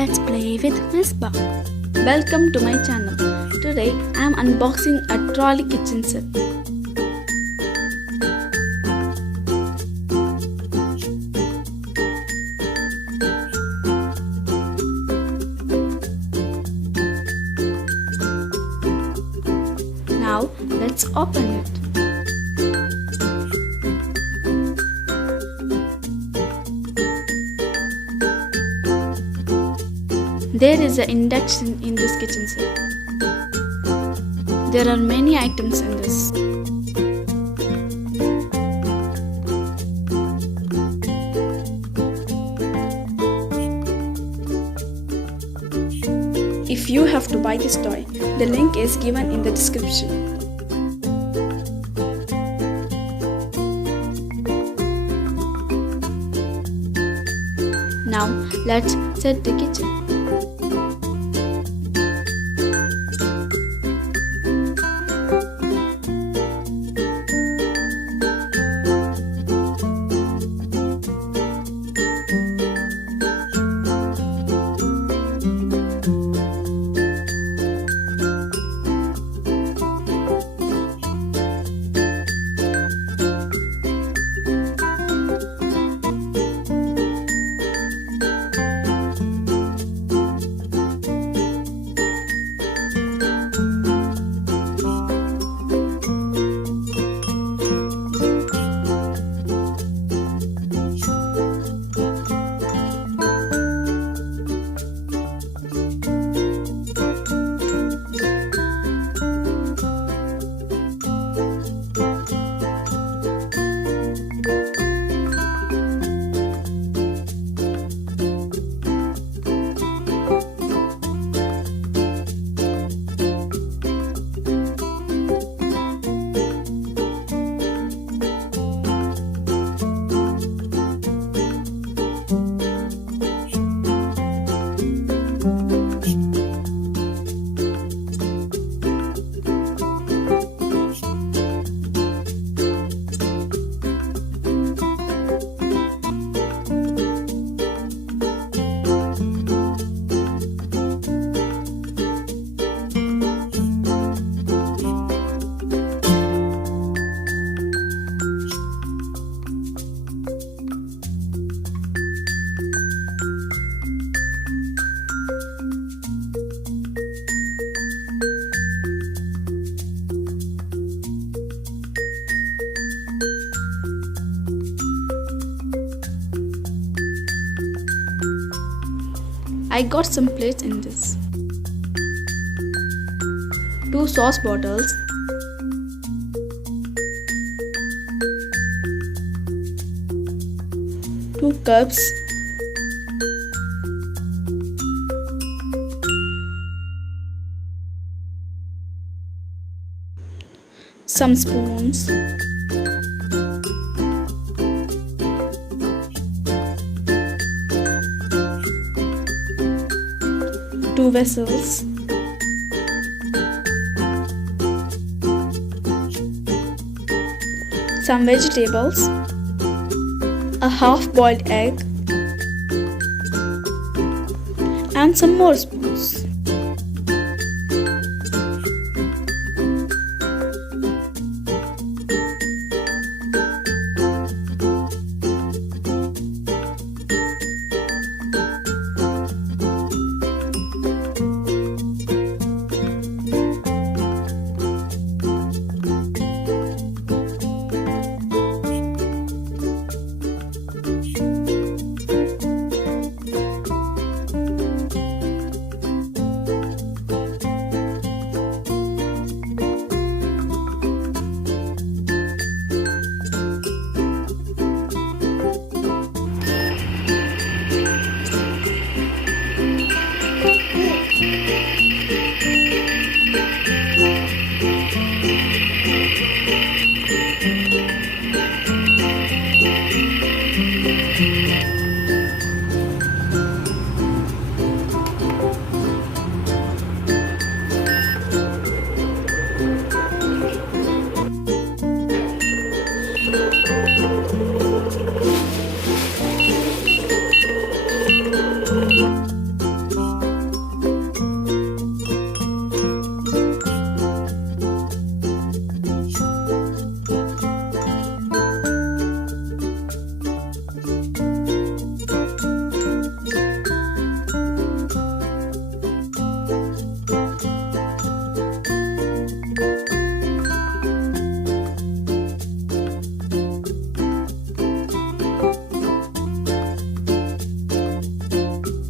Let's play with Misbah. Welcome to my channel. Today I am unboxing a trolley kitchen set. Now let's open it. There is an induction in this kitchen set. There are many items in this. If you have to buy this toy, the link is given in the description. Now let's set the kitchen. I got some plates in this. 2 sauce bottles, two cups, some spoons, two vessels, some vegetables, a half-boiled egg, and some more spoons.